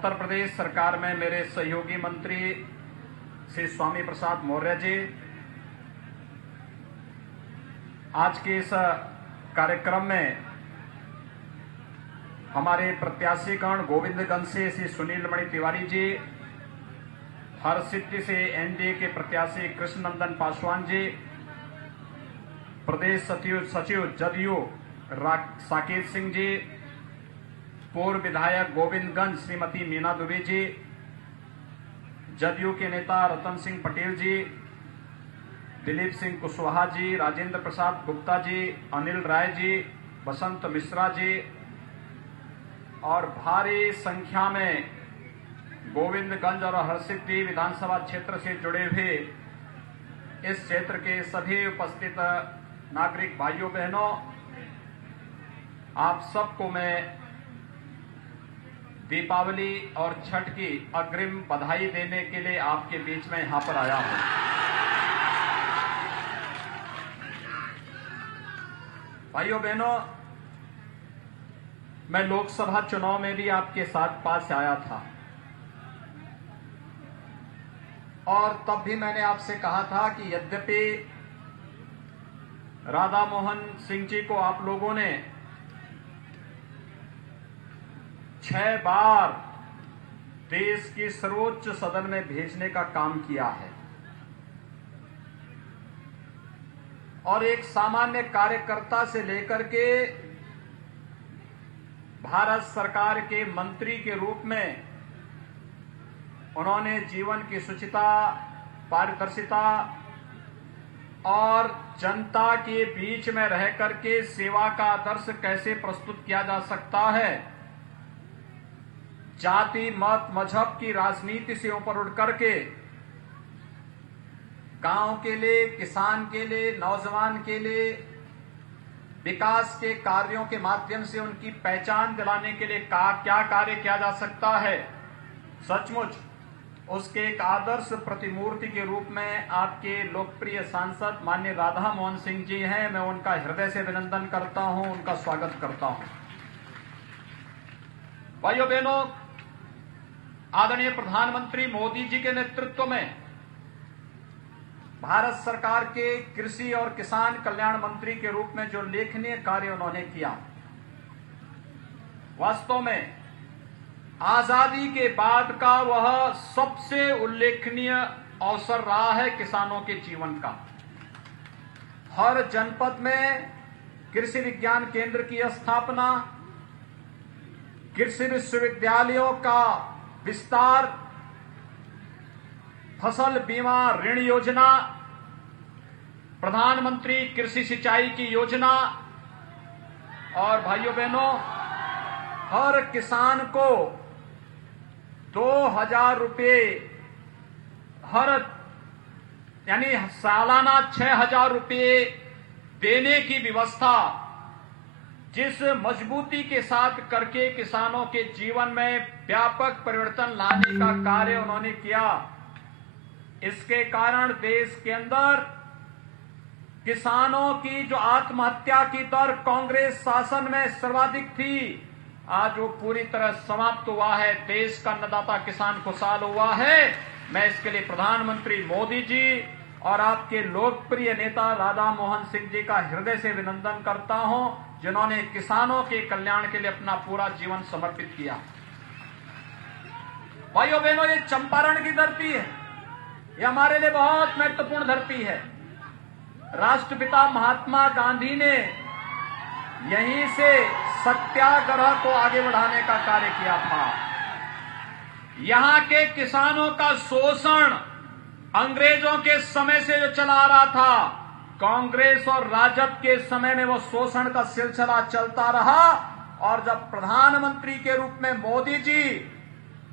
उत्तर प्रदेश सरकार में मेरे सहयोगी मंत्री श्री स्वामी प्रसाद मौर्य जी, आज के इस कार्यक्रम में हमारे प्रत्याशीगण गोविंदगंज से श्री सुनील मणि तिवारी जी, हरसिद्धि से एनडीए के प्रत्याशी कृष्णनंदन पासवान जी, प्रदेश सचिव जदयू साकेत सिंह जी, पूर्व विधायक गोविंदगंज श्रीमती मीना दुबे जी, जदयू के नेता रतन सिंह पटेल जी, दिलीप सिंह कुशवाहा जी, राजेंद्र प्रसाद गुप्ता जी, अनिल राय जी, बसंत मिश्रा जी और भारी संख्या में गोविंदगंज और हरसिद्धि विधानसभा क्षेत्र से जुड़े हुए इस क्षेत्र के सभी उपस्थित नागरिक भाइयों बहनों, आप सबको मैं दीपावली और छठ की अग्रिम बधाई देने के लिए आपके बीच में यहां पर आया हूं। भाइयों बहनों, मैं लोकसभा चुनाव में भी आपके साथ पास आया था और तब भी मैंने आपसे कहा था कि यद्यपि राधा मोहन सिंह जी को आप लोगों ने 6 बार देश की सर्वोच्च सदन में भेजने का काम किया है और एक सामान्य कार्यकर्ता से लेकर के भारत सरकार के मंत्री के रूप में उन्होंने जीवन की शुचिता, पारदर्शिता और जनता के बीच में रह करके सेवा का आदर्श कैसे प्रस्तुत किया जा सकता है, जाति मत मजहब की राजनीति से ऊपर उठ करके गांव के लिए, किसान के लिए, नौजवान के लिए विकास के कार्यों के माध्यम से उनकी पहचान दिलाने के लिए क्या कार्य किया जा सकता है, सचमुच उसके एक आदर्श प्रतिमूर्ति के रूप में आपके लोकप्रिय सांसद माननीय राधा मोहन सिंह जी हैं। मैं उनका हृदय से अभिनंदन करता हूं, उनका स्वागत करता हूं। भाइयों बहनों, आदरणीय प्रधानमंत्री मोदी जी के नेतृत्व में भारत सरकार के कृषि और किसान कल्याण मंत्री के रूप में जो उल्लेखनीय कार्य उन्होंने किया, वास्तव में आजादी के बाद का वह सबसे उल्लेखनीय अवसर रहा है किसानों के जीवन का। हर जनपद में कृषि विज्ञान केंद्र की स्थापना, कृषि विश्वविद्यालयों का विस्तार, फसल बीमा ऋण योजना, प्रधानमंत्री कृषि सिंचाई की योजना और भाइयों बहनों, हर किसान को 2000 रुपये यानी सालाना 6000 रुपये देने की व्यवस्था जिस मजबूती के साथ करके किसानों के जीवन में व्यापक परिवर्तन लाने का कार्य उन्होंने किया, इसके कारण देश के अंदर किसानों की जो आत्महत्या की दर कांग्रेस शासन में सर्वाधिक थी, आज वो पूरी तरह समाप्त हुआ है। देश का अन्नदाता किसान खुशहाल हुआ है। मैं इसके लिए प्रधानमंत्री मोदी जी और आपके लोकप्रिय नेता राधा मोहन सिंह जी का हृदय से अभिनंदन करता हूं, जिन्होंने किसानों के कल्याण के लिए अपना पूरा जीवन समर्पित किया। भाइयों बहनों, ये चंपारण की धरती है, ये हमारे लिए बहुत महत्वपूर्ण धरती है। राष्ट्रपिता महात्मा गांधी ने यहीं से सत्याग्रह को आगे बढ़ाने का कार्य किया था। यहां के किसानों का शोषण अंग्रेजों के समय से जो चला आ रहा था, कांग्रेस और राजद के समय में वो शोषण का सिलसिला चलता रहा और जब प्रधानमंत्री के रूप में मोदी जी,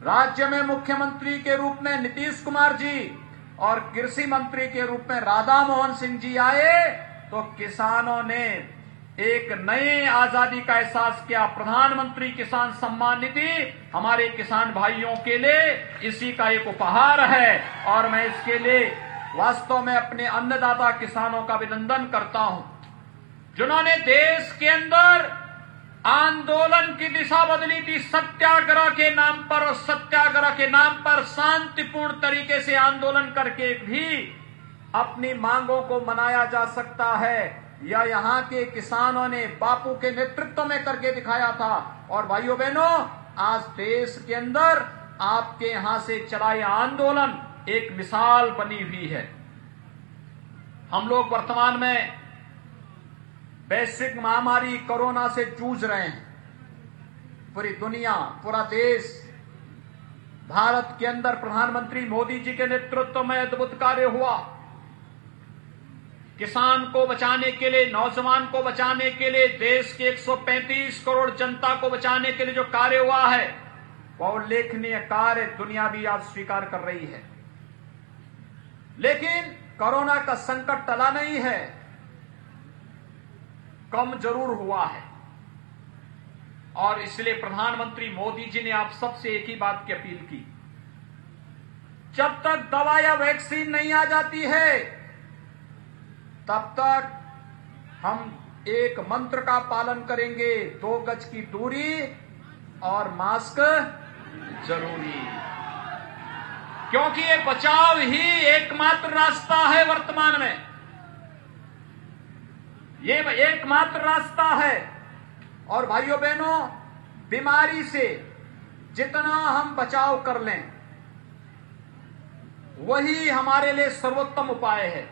राज्य में मुख्यमंत्री के रूप में नीतीश कुमार जी और कृषि मंत्री के रूप में राधा मोहन सिंह जी आए, तो किसानों ने एक नई आजादी का एहसास किया। प्रधानमंत्री किसान सम्मान निधि हमारे किसान भाइयों के लिए इसी का एक उपहार है और मैं इसके लिए वास्तव में अपने अन्नदाता किसानों का अभिनंदन करता हूं, जिन्होंने देश के अंदर आंदोलन की दिशा बदली थी सत्याग्रह के नाम पर, और सत्याग्रह के नाम पर शांतिपूर्ण तरीके से आंदोलन करके भी अपनी मांगों को मनाया जा सकता है। यह यहाँ के किसानों ने बापू के नेतृत्व में करके दिखाया था। और भाइयों बहनों, आज देश के अंदर आपके यहां से चलाए आंदोलन एक मिसाल बनी हुई है। हम लोग वर्तमान में वैश्विक महामारी कोरोना से जूझ रहे हैं। पूरी दुनिया, पूरा देश, भारत के अंदर प्रधानमंत्री मोदी जी के नेतृत्व में अद्भुत कार्य हुआ। किसान को बचाने के लिए, नौजवान को बचाने के लिए, देश के 135 करोड़ जनता को बचाने के लिए जो कार्य हुआ है वह उल्लेखनीय कार्य दुनिया भी आज स्वीकार कर रही है। लेकिन कोरोना का संकट टला नहीं है, कम जरूर हुआ है। और इसलिए प्रधानमंत्री मोदी जी ने आप सबसे एक ही बात की अपील की, जब तक दवा या वैक्सीन नहीं आ जाती है तब तक हम एक मंत्र का पालन करेंगे, 2 गज की दूरी और मास्क जरूरी, क्योंकि ये बचाव ही एकमात्र रास्ता है। वर्तमान में ये एकमात्र रास्ता है। और भाइयों बहनों, बीमारी से जितना हम बचाव कर लें वही हमारे लिए सर्वोत्तम उपाय है।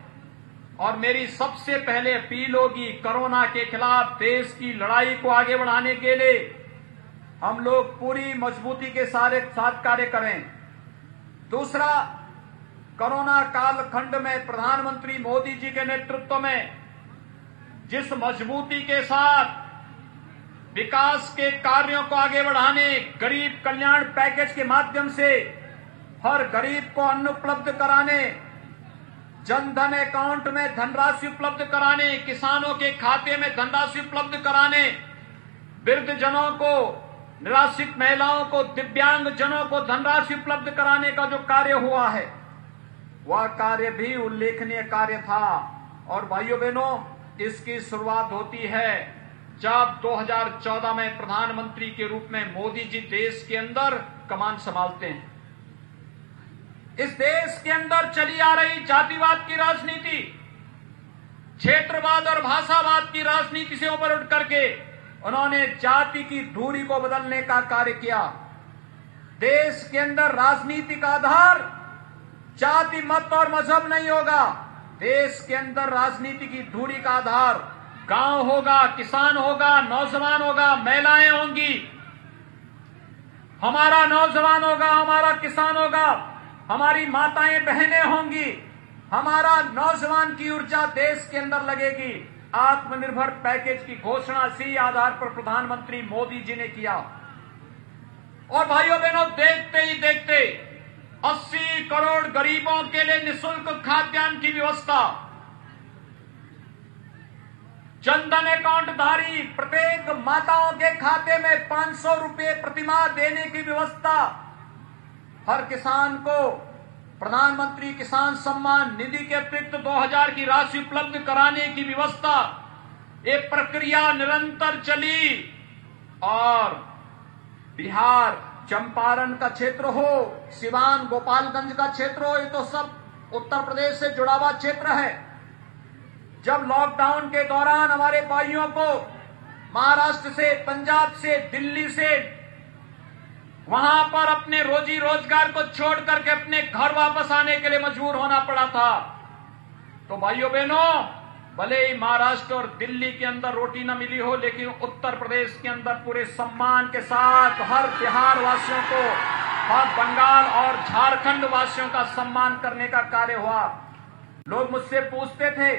और मेरी सबसे पहले अपील होगी, कोरोना के खिलाफ देश की लड़ाई को आगे बढ़ाने के लिए हम लोग पूरी मजबूती के साथ कार्य करें। दूसरा, कोरोना कालखंड में प्रधानमंत्री मोदी जी के नेतृत्व में जिस मजबूती के साथ विकास के कार्यों को आगे बढ़ाने, गरीब कल्याण पैकेज के माध्यम से हर गरीब को अन्न उपलब्ध कराने, जनधन अकाउंट में धनराशि उपलब्ध कराने, किसानों के खाते में धनराशि उपलब्ध कराने, वृद्धजनों को, निराश्रित महिलाओं को, दिव्यांग जनों को धनराशि उपलब्ध कराने का जो कार्य हुआ है वह कार्य भी उल्लेखनीय कार्य था। और भाइयों बहनों, इसकी शुरुआत होती है जब 2014 में प्रधानमंत्री के रूप में मोदी जी देश के अंदर कमान संभालते हैं। इस देश के अंदर चली आ रही जातिवाद की राजनीति, क्षेत्रवाद और भाषावाद की राजनीति से ऊपर उठ करके उन्होंने जाति की दूरी को बदलने का कार्य किया। देश के अंदर राजनीति का आधार जाति, मत और मजहब नहीं होगा। देश के अंदर राजनीति की दूरी का आधार गांव होगा, किसान होगा, नौजवान होगा, महिलाएं होंगी। हमारा नौजवान होगा, हमारा किसान होगा, हमारी माताएं बहनें होंगी। हमारा नौजवान की ऊर्जा देश के अंदर लगेगी। आत्मनिर्भर पैकेज की घोषणा इसी आधार पर प्रधानमंत्री मोदी जी ने किया। और भाइयों बहनों, देखते ही देखते 80 करोड़ गरीबों के लिए निःशुल्क खाद्यान्न की व्यवस्था, जनधन अकाउंट धारी प्रत्येक माताओं के खाते में 500 रुपए प्रतिमाह देने की व्यवस्था, हर किसान को प्रधानमंत्री किसान सम्मान निधि के अतिरिक्त 2000 की राशि उपलब्ध कराने की व्यवस्था, ये प्रक्रिया निरंतर चली। और बिहार, चंपारण का क्षेत्र हो, सिवान, गोपालगंज का क्षेत्र हो, ये तो सब उत्तर प्रदेश से जुड़ा हुआ क्षेत्र है। जब लॉकडाउन के दौरान हमारे भाइयों को महाराष्ट्र से, पंजाब से, दिल्ली से वहां पर अपने रोजी रोजगार को छोड़ करके अपने घर वापस आने के लिए मजबूर होना पड़ा था, तो भाइयों बहनों, भले ही महाराष्ट्र और दिल्ली के अंदर रोटी न मिली हो, लेकिन उत्तर प्रदेश के अंदर पूरे सम्मान के साथ हर बिहार वासियों को, हर बंगाल और झारखंड वासियों का सम्मान करने का कार्य हुआ। लोग मुझसे पूछते थे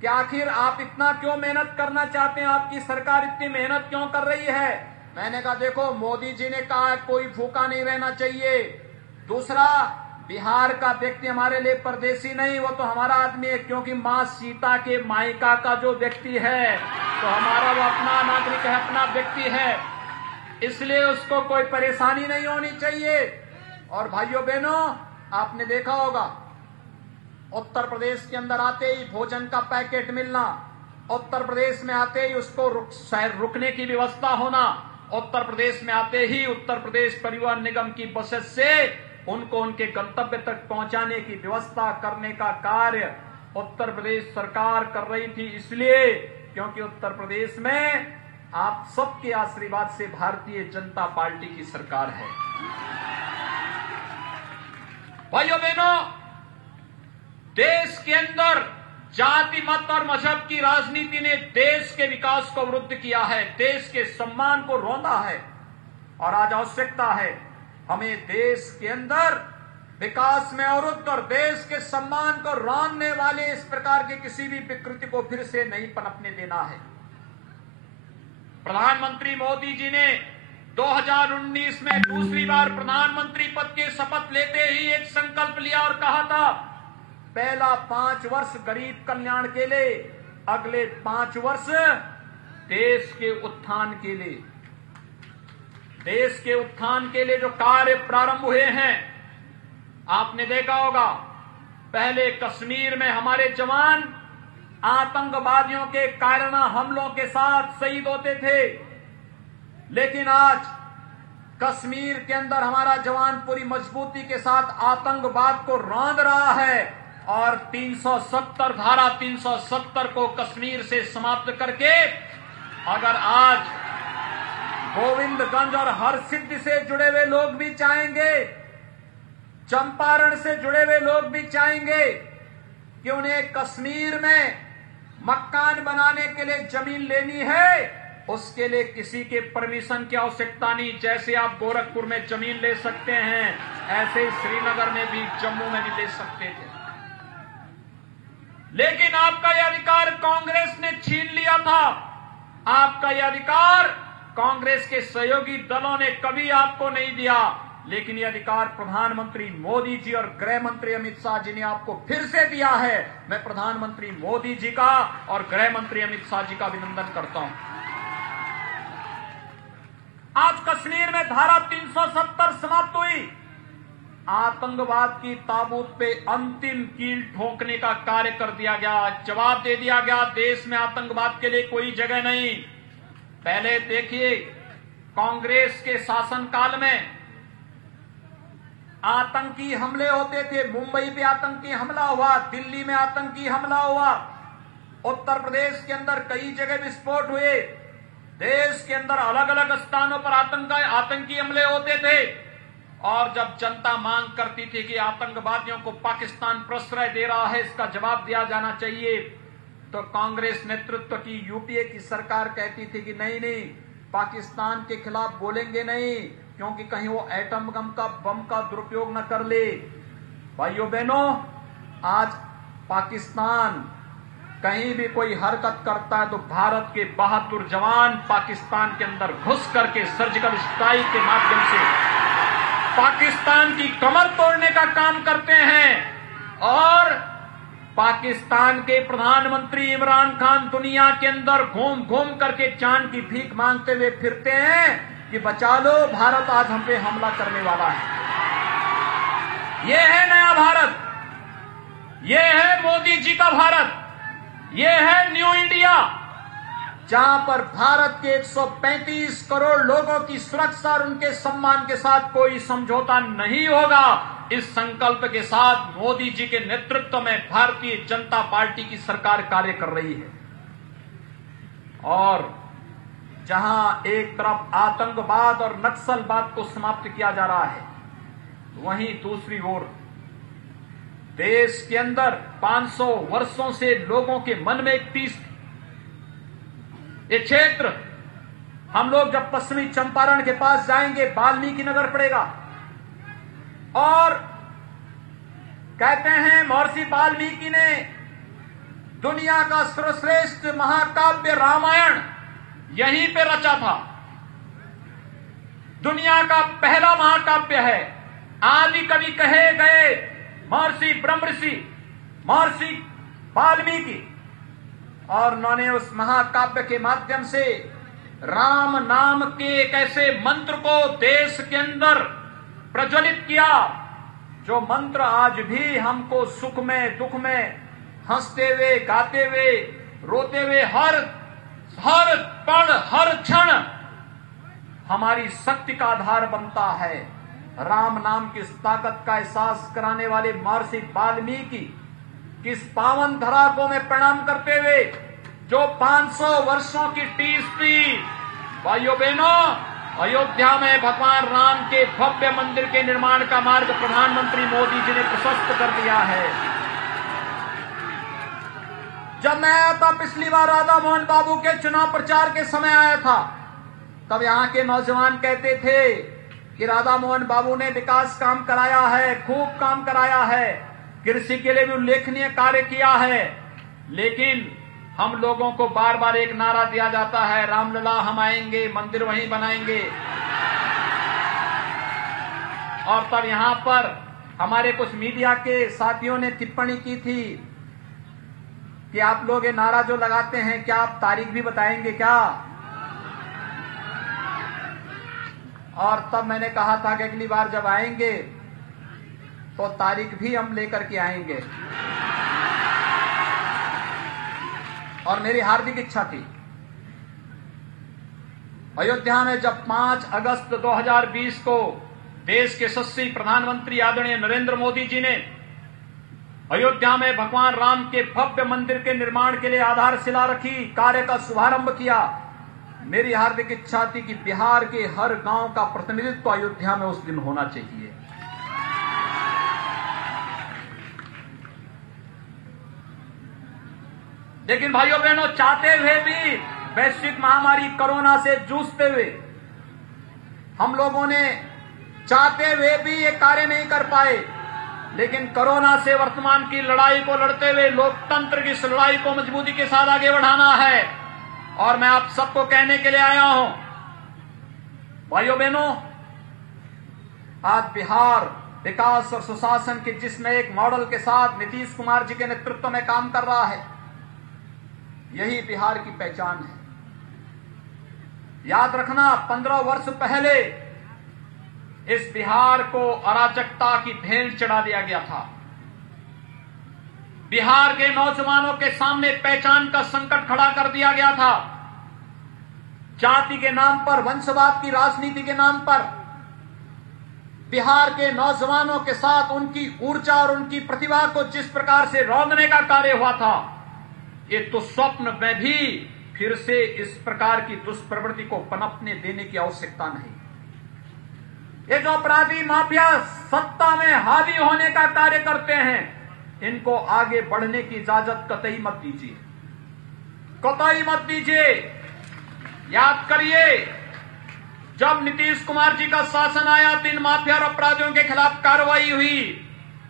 कि आखिर आप इतना क्यों मेहनत करना चाहते हैं, आपकी सरकार इतनी मेहनत क्यों कर रही है। मैंने कहा, देखो, मोदी जी ने कहा कोई भूखा नहीं रहना चाहिए। दूसरा, बिहार का व्यक्ति हमारे लिए परदेसी नहीं, वो तो हमारा आदमी है, क्योंकि मां सीता के मायका का जो व्यक्ति है तो हमारा वो अपना नागरिक है, अपना व्यक्ति है, इसलिए उसको कोई परेशानी नहीं होनी चाहिए। और भाइयों बहनों, आपने देखा होगा उत्तर प्रदेश के अंदर आते ही भोजन का पैकेट मिलना, उत्तर प्रदेश में आते ही उसको रुकने की व्यवस्था होना, उत्तर प्रदेश में आते ही उत्तर प्रदेश परिवहन निगम की बसेस से उनको उनके गंतव्य तक पहुंचाने की व्यवस्था करने का कार्य उत्तर प्रदेश सरकार कर रही थी, इसलिए क्योंकि उत्तर प्रदेश में आप सबके आशीर्वाद से भारतीय जनता पार्टी की सरकार है। भाइयों बहनों, देश के अंदर जाति मत और मजहब की राजनीति ने देश के विकास को अवरुद्ध किया है, देश के सम्मान को रौंदा है और आज आवश्यकता है हमें देश के अंदर विकास में अवरुद्ध और देश के सम्मान को रौंदने वाले इस प्रकार की किसी भी विकृति को फिर से नहीं पनपने देना है। प्रधानमंत्री मोदी जी ने 2019 में दूसरी बार प्रधानमंत्री पद के शपथ लेते ही एक संकल्प लिया और कहा था, पहला 5 वर्ष गरीब कल्याण के लिए, अगले 5 वर्ष देश के उत्थान के लिए। देश के उत्थान के लिए जो कार्य प्रारंभ हुए हैं, आपने देखा होगा, पहले कश्मीर में हमारे जवान आतंकवादियों के कायराना हमलों के साथ शहीद होते थे, लेकिन आज कश्मीर के अंदर हमारा जवान पूरी मजबूती के साथ आतंकवाद को रौंद रहा है और 370 धारा 370 को कश्मीर से समाप्त करके अगर आज गोविंदगंज और हरसिद्धि से जुड़े हुए लोग भी चाहेंगे, चंपारण से जुड़े हुए लोग भी चाहेंगे कि उन्हें कश्मीर में मकान बनाने के लिए जमीन लेनी है, उसके लिए किसी के परमिशन की आवश्यकता नहीं। जैसे आप गोरखपुर में जमीन ले सकते हैं, ऐसे ही श्रीनगर में भी, जम्मू में भी ले सकते थे। लेकिन आपका यह अधिकार कांग्रेस ने छीन लिया था। आपका यह अधिकार कांग्रेस के सहयोगी दलों ने कभी आपको नहीं दिया, लेकिन यह अधिकार प्रधानमंत्री मोदी जी और गृह मंत्री अमित शाह जी ने आपको फिर से दिया है। मैं प्रधानमंत्री मोदी जी का और गृह मंत्री अमित शाह जी का अभिनंदन करता हूं। आज कश्मीर में धारा 370 समाप्त हुई। आतंकवाद की ताबूत पे अंतिम कील ठोकने का कार्य कर दिया गया, जवाब दे दिया गया, देश में आतंकवाद के लिए कोई जगह नहीं। पहले देखिए, कांग्रेस के शासनकाल में आतंकी हमले होते थे। मुंबई पे आतंकी हमला हुआ, दिल्ली में आतंकी हमला हुआ, उत्तर प्रदेश के अंदर कई जगह विस्फोट हुए, देश के अंदर अलग अलग स्थानों पर आतंकी हमले होते थे। और जब जनता मांग करती थी कि आतंकवादियों को पाकिस्तान प्रश्रय दे रहा है, इसका जवाब दिया जाना चाहिए, तो कांग्रेस नेतृत्व की यूपीए की सरकार कहती थी कि नहीं नहीं, पाकिस्तान के खिलाफ बोलेंगे नहीं, क्योंकि कहीं वो एटम बम का दुरुपयोग न कर ले। भाइयों बहनों, आज पाकिस्तान कहीं भी कोई हरकत करता है तो भारत के बहादुर जवान पाकिस्तान के अंदर घुस करके सर्जिकल स्ट्राइक के माध्यम से पाकिस्तान की कमर तोड़ने का काम करते हैं। और पाकिस्तान के प्रधानमंत्री इमरान खान दुनिया के अंदर घूम घूम करके चांद की भीख मांगते हुए फिरते हैं कि बचा लो, भारत आज हम पे हमला करने वाला है। ये है नया भारत, ये है मोदी जी का भारत, ये है न्यू इंडिया, जहां पर भारत के 135 करोड़ लोगों की सुरक्षा और उनके सम्मान के साथ कोई समझौता नहीं होगा। इस संकल्प के साथ मोदी जी के नेतृत्व में भारतीय जनता पार्टी की सरकार कार्य कर रही है। और जहां एक तरफ आतंकवाद और नक्सलवाद को समाप्त किया जा रहा है, वहीं दूसरी ओर देश के अंदर 500 वर्षों से लोगों के मन में एक टीस, ये क्षेत्र, हम लोग जब पश्चिमी चंपारण के पास जाएंगे, वाल्मीकि नगर पड़ेगा, और कहते हैं महर्षि वाल्मीकि ने दुनिया का सर्वश्रेष्ठ महाकाव्य रामायण यहीं पे रचा था। दुनिया का पहला महाकाव्य है। आदि कवि कहे गए महर्षि ब्रह्मर्षि महर्षि वाल्मीकि, और उन्होंने उस महाकाव्य के माध्यम से राम नाम के एक ऐसे मंत्र को देश के अंदर प्रज्वलित किया, जो मंत्र आज भी हमको सुख में दुख में, हंसते हुए गाते हुए, रोते हुए हर पल, हर क्षण हमारी शक्ति का आधार बनता है। राम नाम की इस ताकत का एहसास कराने वाले महर्षि वाल्मीकि की इस पावन धरा को मैं प्रणाम करते हुए जो 500 वर्षों की टीस थी, भाइयों बहनों, अयोध्या में भगवान राम के भव्य मंदिर के निर्माण का मार्ग प्रधानमंत्री मोदी जी ने प्रशस्त कर दिया है। जब मैं आया था पिछली बार राधा मोहन बाबू के चुनाव प्रचार के समय आया था, तब यहां के नौजवान कहते थे कि राधा मोहन बाबू ने विकास काम कराया है, खूब काम कराया है, कृषि के लिए भी उल्लेखनीय कार्य किया है। लेकिन हम लोगों को बार बार एक नारा दिया जाता है, रामलला हम आएंगे, मंदिर वहीं बनाएंगे। और तब यहां पर हमारे कुछ मीडिया के साथियों ने टिप्पणी की थी कि आप लोग ये नारा जो लगाते हैं, क्या आप तारीख भी बताएंगे क्या? और तब मैंने कहा था कि अगली बार जब आएंगे तो तारीख भी हम लेकर के आएंगे। और मेरी हार्दिक इच्छा थी, अयोध्या में जब 5 अगस्त 2020 को देश के यशस्वी प्रधानमंत्री आदरणीय नरेंद्र मोदी जी ने अयोध्या में भगवान राम के भव्य मंदिर के निर्माण के लिए आधारशिला रखी, कार्य का शुभारंभ किया, मेरी हार्दिक इच्छा थी कि बिहार के हर गांव का प्रतिनिधित्व अयोध्या में उस दिन होना चाहिए। लेकिन भाइयों बहनों, चाहते हुए भी वैश्विक महामारी कोरोना से जूझते हुए हम लोगों ने चाहते हुए भी ये कार्य नहीं कर पाए। लेकिन कोरोना से वर्तमान की लड़ाई को लड़ते हुए लोकतंत्र की इस लड़ाई को मजबूती के साथ आगे बढ़ाना है। और मैं आप सबको कहने के लिए आया हूं, भाइयों बहनों, आज बिहार विकास और सुशासन के जिस नए एक मॉडल के साथ नीतीश कुमार जी के नेतृत्व में काम कर रहा है, यही बिहार की पहचान है। याद रखना, 15 वर्ष पहले इस बिहार को अराजकता की भेंट चढ़ा दिया गया था। बिहार के नौजवानों के सामने पहचान का संकट खड़ा कर दिया गया था। जाति के नाम पर, वंशवाद की राजनीति के नाम पर बिहार के नौजवानों के साथ उनकी ऊर्जा और उनकी प्रतिभा को जिस प्रकार से रौंदने का कार्य हुआ था, ये तो स्वप्न में भी फिर से इस प्रकार की दुष्प्रवृत्ति को पनपने देने की आवश्यकता नहीं। ये जो अपराधी माफिया सत्ता में हावी होने का कार्य करते हैं, इनको आगे बढ़ने की इजाजत कतई मत दीजिए, कतई मत दीजिए। याद करिए, जब नीतीश कुमार जी का शासन आया, 3 माफिया और अपराधियों के खिलाफ कार्रवाई हुई।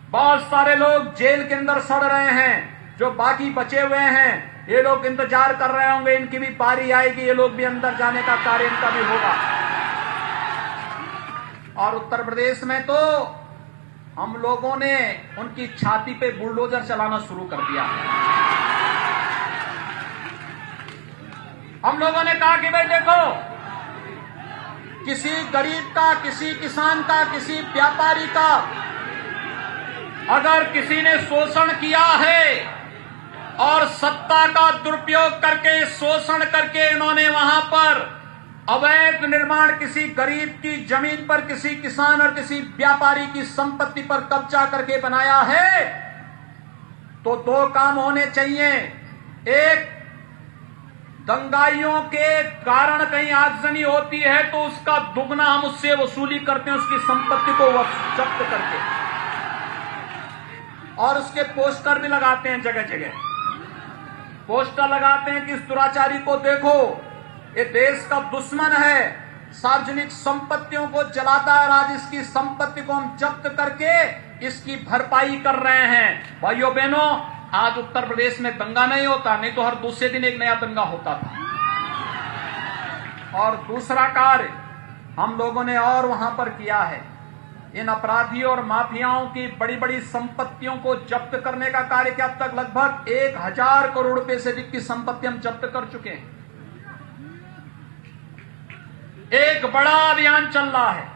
बहुत सारे लोग जेल के अंदर सड़ रहे हैं, जो बाकी बचे हुए हैं ये लोग इंतजार कर रहे होंगे, इनकी भी पारी आएगी, ये लोग भी अंदर जाने का कार्य इनका भी होगा। और उत्तर प्रदेश में तो हम लोगों ने उनकी छाती पे बुलडोजर चलाना शुरू कर दिया। हम लोगों ने कहा कि भाई देखो, किसी गरीब का, किसी किसान का, किसी व्यापारी का अगर किसी ने शोषण किया है और सत्ता का दुरुपयोग करके, शोषण करके इन्होंने वहां पर अवैध निर्माण किसी गरीब की जमीन पर, किसी किसान और किसी व्यापारी की संपत्ति पर कब्जा करके बनाया है, तो 2 काम होने चाहिए। एक, दंगाइयों के कारण कहीं आगजनी होती है तो उसका दुगना हम उससे वसूली करते हैं, उसकी संपत्ति को जब्त करके, और उसके पोस्टर भी लगाते हैं, जगह जगह पोस्टर लगाते हैं कि इस दुराचारी को देखो, ये देश का दुश्मन है, सार्वजनिक संपत्तियों को जलाता है, आज इसकी संपत्ति को हम जब्त करके इसकी भरपाई कर रहे हैं। भाइयों बहनों, आज उत्तर प्रदेश में दंगा नहीं होता, नहीं तो हर दूसरे दिन एक नया दंगा होता था। और दूसरा कार्य हम लोगों ने और वहां पर किया है, इन अपराधियों और माफियाओं की बड़ी बड़ी संपत्तियों को जब्त करने का कार्य किया। अब तक लगभग 1000 करोड़ रुपए से अधिक की संपत्ति हम जब्त कर चुके हैं। एक बड़ा अभियान चल रहा है,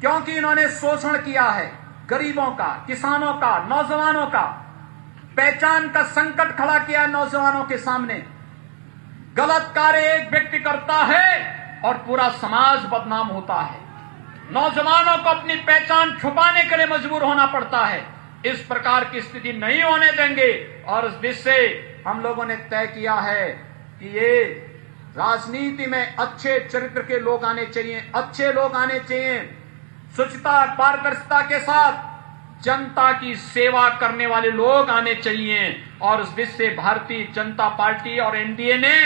क्योंकि इन्होंने शोषण किया है गरीबों का, किसानों का, नौजवानों का। पहचान का संकट खड़ा किया नौजवानों के सामने। गलत कार्य एक व्यक्ति करता है और पूरा समाज बदनाम होता है। नौजवानों को अपनी पहचान छुपाने के लिए मजबूर होना पड़ता है। इस प्रकार की स्थिति नहीं होने देंगे और इस दिशा से हम लोगों ने तय किया है कि ये राजनीति में अच्छे चरित्र के लोग आने चाहिए, अच्छे लोग आने चाहिए, शुचिता पारदर्शिता के साथ जनता की सेवा करने वाले लोग आने चाहिए। और उस दिशा से भारतीय जनता पार्टी और एनडीए ने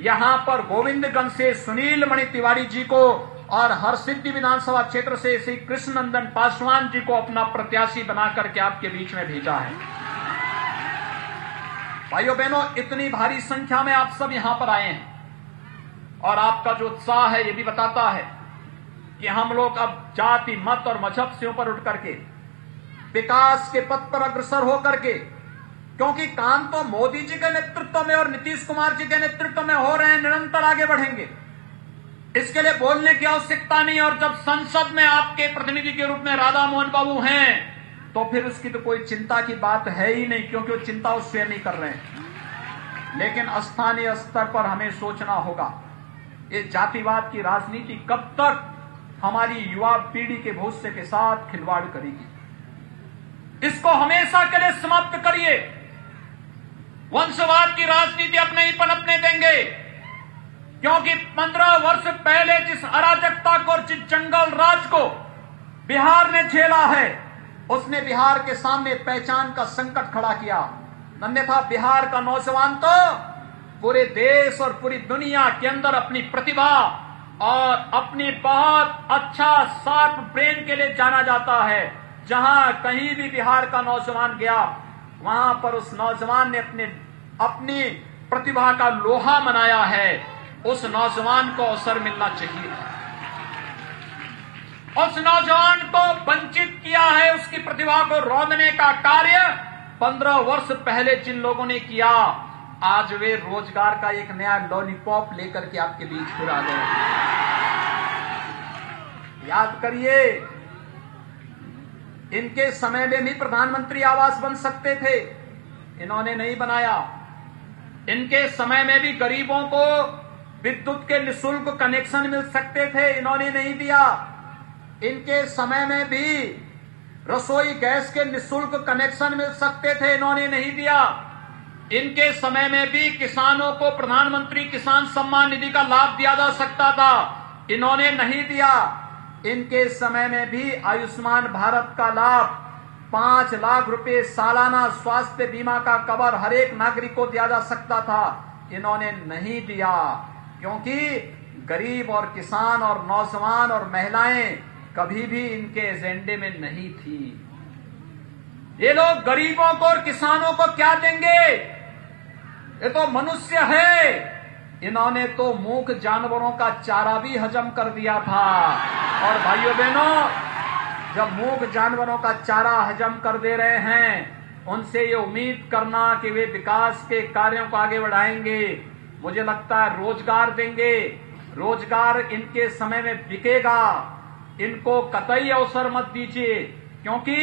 यहां पर गोविंदगंज से सुनील मणि तिवारी जी को और हरसिद्धि विधानसभा क्षेत्र से श्री कृष्णनंदन पासवान जी को अपना प्रत्याशी बना करके आपके बीच में भेजा है। भाइयों बहनों, इतनी भारी संख्या में आप सब यहां पर आए हैं और आपका जो उत्साह है ये भी बताता है कि हम लोग अब जाति मत और मजहब से ऊपर उठ करके विकास के पथ पर अग्रसर होकर के, क्योंकि काम तो मोदी जी के नेतृत्व में और नीतीश कुमार जी के नेतृत्व में हो रहे हैं, निरंतर आगे बढ़ेंगे। इसके लिए बोलने की आवश्यकता नहीं। और जब संसद में आपके प्रतिनिधि के रूप में राधा मोहन बाबू हैं तो फिर उसकी तो कोई चिंता की बात है ही नहीं, क्योंकि वो चिंता उससे नहीं कर रहे हैं। लेकिन स्थानीय स्तर पर हमें सोचना होगा, ये जातिवाद की राजनीति कब तक हमारी युवा पीढ़ी के भविष्य के साथ खिलवाड़ करेगी। इसको हमेशा के लिए समाप्त करिए। वंशवाद की राजनीति अब नहीं पनपने देंगे, क्योंकि 15 वर्ष पहले जिस अराजकता को और जिस जंगल राज को बिहार ने झेला है, उसने बिहार के सामने पहचान का संकट खड़ा किया। अन्यथा बिहार का नौजवान तो पूरे देश और पूरी दुनिया के अंदर अपनी प्रतिभा और अपनी बहुत अच्छा शार्प ब्रेन के लिए जाना जाता है। जहां कहीं भी बिहार का नौजवान गया, वहां पर उस नौजवान ने अपनी प्रतिभा का लोहा मनाया है। उस नौजवान को अवसर मिलना चाहिए। उस नौजवान को वंचित किया है। उसकी प्रतिभा को रौंदने का कार्य 15 वर्ष पहले जिन लोगों ने किया, आज वे रोजगार का एक नया लॉलीपॉप लेकर के आपके बीच फिर आ गए। याद करिए, इनके समय में भी प्रधानमंत्री आवास बन सकते थे, इन्होंने नहीं बनाया। इनके समय में भी गरीबों को विद्युत के निःशुल्क कनेक्शन मिल सकते थे, इन्होंने नहीं दिया। इनके समय में भी रसोई गैस के निःशुल्क कनेक्शन मिल सकते थे, इन्होंने नहीं दिया। इनके समय में भी किसानों को प्रधानमंत्री किसान सम्मान निधि का लाभ दिया जा सकता था, इन्होंने नहीं दिया। इनके समय में भी आयुष्मान भारत का लाभ 5 लाख रुपए सालाना स्वास्थ्य बीमा का कवर हर एक नागरिक को दिया जा सकता था, इन्होंने नहीं दिया। क्योंकि गरीब और किसान और नौजवान और महिलाएं कभी भी इनके एजेंडे में नहीं थी। ये लोग गरीबों को और किसानों को क्या देंगे? ये तो मनुष्य है। इन्होंने तो मूक जानवरों का चारा भी हजम कर दिया था। और भाइयों बहनों, जब मूक जानवरों का चारा हजम कर दे रहे हैं, उनसे ये उम्मीद करना कि वे विकास के कार्यों को आगे बढ़ाएंगे, मुझे लगता है रोजगार देंगे। रोजगार इनके समय में बिकेगा। इनको कतई अवसर मत दीजिए, क्योंकि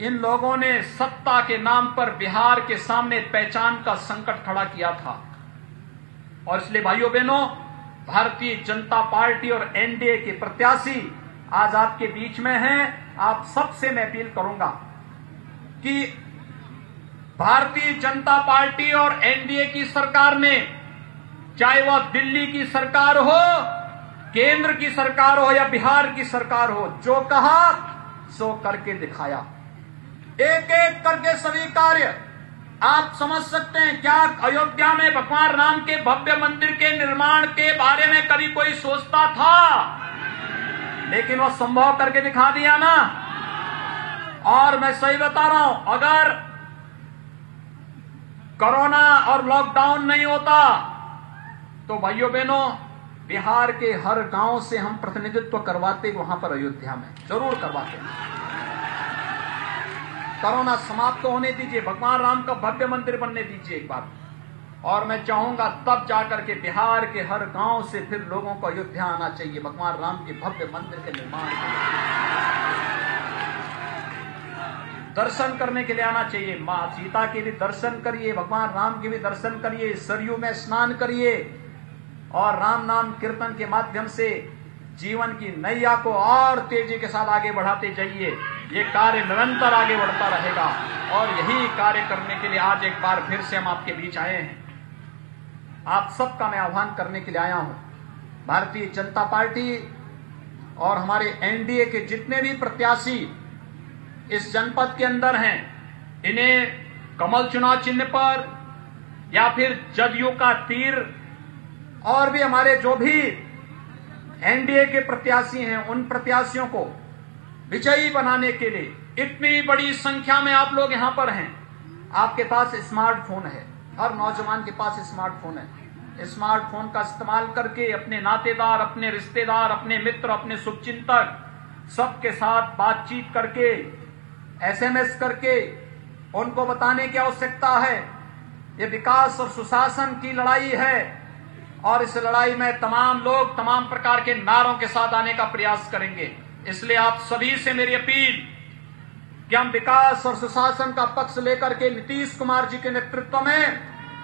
इन लोगों ने सत्ता के नाम पर बिहार के सामने पहचान का संकट खड़ा किया था। और इसलिए भाइयों बहनों, भारतीय जनता पार्टी और एनडीए के प्रत्याशी आज आपके बीच में हैं। आप सबसे मैं अपील करूंगा कि भारतीय जनता पार्टी और एनडीए की सरकार ने, चाहे वह दिल्ली की सरकार हो, केंद्र की सरकार हो या बिहार की सरकार हो, जो कहा सो करके दिखाया। एक एक करके सभी कार्य आप समझ सकते हैं। क्या अयोध्या में भगवान राम के भव्य मंदिर के निर्माण के बारे में कभी कोई सोचता था? लेकिन वह संभव करके दिखा दिया ना। और मैं सही बता रहा हूं, अगर कोरोना और लॉकडाउन नहीं होता तो भाइयों बहनों, बिहार के हर गांव से हम प्रतिनिधित्व करवाते वहां पर अयोध्या में, जरूर करवाते। कोरोना समाप्त होने दीजिए, भगवान राम का भव्य मंदिर बनने दीजिए एक बार। और मैं चाहूंगा तब जाकर के बिहार के हर गांव से फिर लोगों को अयोध्या आना चाहिए भगवान राम के भव्य मंदिर के निर्माण के लिए। दर्शन करने के लिए आना चाहिए। माँ सीता के भी दर्शन करिए, भगवान राम के भी दर्शन करिए, सरयू में स्नान करिए और राम नाम कीर्तन के माध्यम से जीवन की नैया को और तेजी के साथ आगे बढ़ाते जाइए। ये कार्य निरंतर आगे बढ़ता रहेगा और यही कार्य करने के लिए आज एक बार फिर से हम आपके बीच आए हैं। आप सबका मैं आह्वान करने के लिए आया हूं। भारतीय जनता पार्टी और हमारे एनडीए के जितने भी प्रत्याशी इस जनपद के अंदर हैं, इन्हें कमल चुनाव चिन्ह पर या फिर जदयू का तीर और भी हमारे जो भी एनडीए के प्रत्याशी हैं, उन प्रत्याशियों को विजयी बनाने के लिए इतनी बड़ी संख्या में आप लोग यहां पर हैं। आपके पास स्मार्टफोन है, हर नौजवान के पास स्मार्टफोन है। स्मार्टफोन का इस्तेमाल करके अपने नातेदार, अपने रिश्तेदार, अपने मित्र, अपने शुभचिंतक सबके साथ बातचीत करके, एसएमएस करके उनको बताने की आवश्यकता है। ये विकास और सुशासन की लड़ाई है और इस लड़ाई में तमाम लोग तमाम प्रकार के नारों के साथ आने का प्रयास करेंगे। इसलिए आप सभी से मेरी अपील कि हम विकास और सुशासन का पक्ष लेकर के नीतीश कुमार जी के नेतृत्व में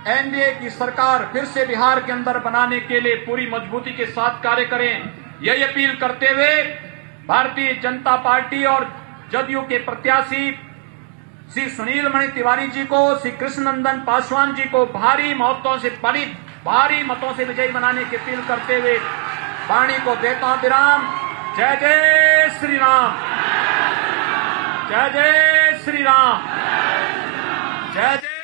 एनडीए की सरकार फिर से बिहार के अंदर बनाने के लिए पूरी मजबूती के साथ कार्य करें। यही अपील करते हुए भारतीय जनता पार्टी और जदयू के प्रत्याशी श्री सुनील मणि तिवारी जी को, श्री कृष्णनंदन पासवान जी को भारी मतों से विजयी बनाने की अपील करते हुए वाणी को देता हूं विराम। जय जय श्री राम, जय जय श्री राम, जय जय।